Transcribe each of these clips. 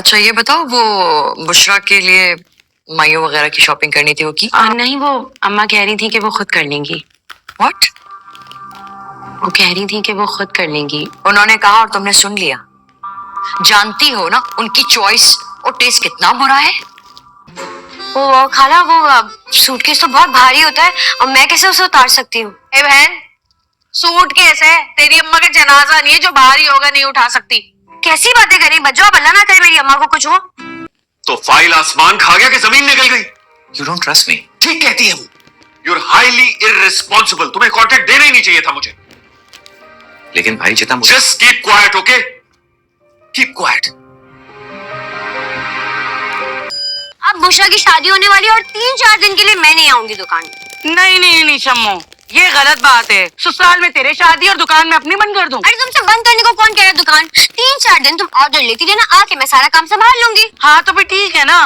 अच्छा ये बताओ, वो बुशरा के लिए मायो वगैरह की शॉपिंग करनी थी, वो की? नहीं, वो अम्मा कह रही थी कि वो खुद कर लेंगी। व्हाट? वो कह रही थी कि वो खुद कर लेंगी। उन्होंने कहा और तुमने सुन लिया? जानती हो ना उनकी चॉइस और टेस्ट कितना बुरा है। वो खाला, वो सूटकेस तो बहुत भारी होता है और मैं कैसे उसे उतार सकती हूँ? ए बहन, सूटकेस है, तेरी अम्मा का जनाजा नहीं है जो भारी होगा नहीं उठा सकती। कैसी बातें करी बच्चों, अब अल्लाह ना करे मेरी अम्मा को कुछ हो। तो फाइल आसमान खा गया कि जमीन निकल गई? You don't trust me. ठीक कहती है वो। You are highly irresponsible. तुम्हें कॉन्ट्रैक्ट देना ही नहीं चाहिए था मुझे। लेकिन भाई जितना मुझे just keep quiet, okay? Keep quiet. अब बुशरा की शादी होने वाली है और 3-4 दिन के लिए मैं नहीं आऊंगी दुकान में। नहीं शम्मो, ये गलत बात है। ससुराल में तेरे शादी और दुकान में अपनी बंद कर दूं। अरे तुमसे बंद करने को कौन कह रहा है दुकान? 3-4 दिन तुम ऑर्डर लेती रहना, आके मैं सारा काम संभाल लूंगी। हाँ तो फिर ठीक है ना,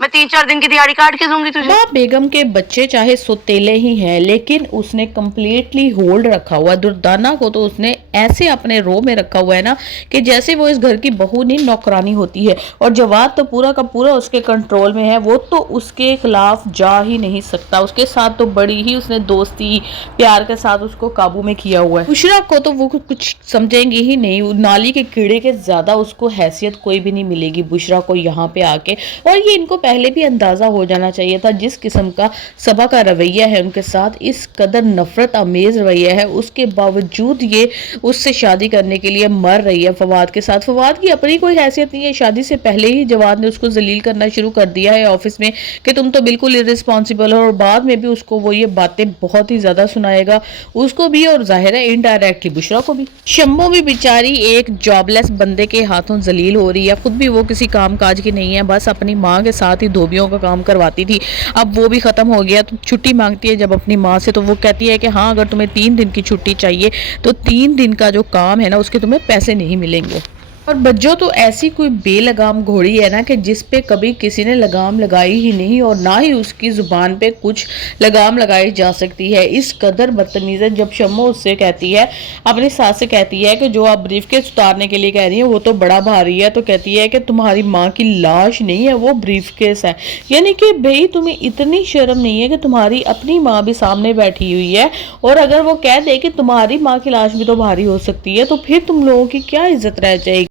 मैं 3-4 दिन की दिहाड़ी काट के दूंगी तुझे। माँ बेगम के बच्चे चाहे सोतेले ही हैं, लेकिन उसने कम्प्लीटली होल्ड रखा हुआ। दुर्दाना को तो उसने ऐसे अपने रो में रखा हुआ है ना कि जैसे वो इस घर की बहू नहीं नौकरानी होती है। और जवाद तो पूरा का पूरा उसके कंट्रोल में है, वो तो उसके खिलाफ जा ही नहीं सकता। उसके साथ तो बड़ी ही उसने दोस्ती प्यार के साथ उसको काबू में किया हुआ है। बुशरा को तो वो कुछ समझेंगे ही नहीं, नाली के कीड़े के ज्यादा उसको हैसियत कोई भी नहीं मिलेगी बुशरा को यहाँ पे आके। और ये इनको पहले भी अंदाजा हो जाना चाहिए था, जिस किस्म का सबा का रवैया है उनके साथ, इस कदर नफरत आमेज रवैया है, उसके बावजूद ये उससे शादी करने के लिए मर रही है फवाद के साथ। फवाद की अपनी कोई हैसियत नहीं है, शादी से पहले ही जवाद ने उसको जलील करना शुरू कर दिया है ऑफिस में कि तुम तो बिल्कुल इररिस्पॉन्सिबल हो, और बाद में भी उसको वो ये बातें बहुत ही ज्यादा सुनाएगा, उसको भी और जाहिर है इनडायरेक्टली बुशरा को भी। शम्मो भी बेचारी एक जॉबलेस बंदे के हाथों जलील हो रही है, खुद भी वो किसी काम काज की नहीं है, बस अपनी माँ के साथ ही धोबियों का काम करवाती थी। अब वो भी खत्म हो गया तो छुट्टी मांगती है जब अपनी माँ से, तो वो कहती है कि हाँ अगर तुम्हें 3 दिन की छुट्टी चाहिए तो 3 दिन का जो काम है ना उसके तुम्हें पैसे नहीं मिलेंगे। और बज्जो तो ऐसी कोई बेलगाम घोड़ी है ना कि जिस पे कभी किसी ने लगाम लगाई ही नहीं, और ना ही उसकी जुबान पे कुछ लगाम लगाई जा सकती है। इस कदर बदतमीज है। जब शम्मो उससे कहती है, अपनी सास से कहती है कि जो आप ब्रीफकेस उतारने के लिए कह रही है वो तो बड़ा भारी है, तो कहती है कि तुम्हारी माँ की लाश नहीं है, वो ब्रीफकेस है। यानी कि भाई तुम्हें इतनी शर्म नहीं है कि तुम्हारी अपनी माँ भी सामने बैठी हुई है, और अगर वो कह दे कि तुम्हारी माँ की लाश भी तो भारी हो सकती है, तो फिर तुम लोगों की क्या इज्जत रह जाएगी।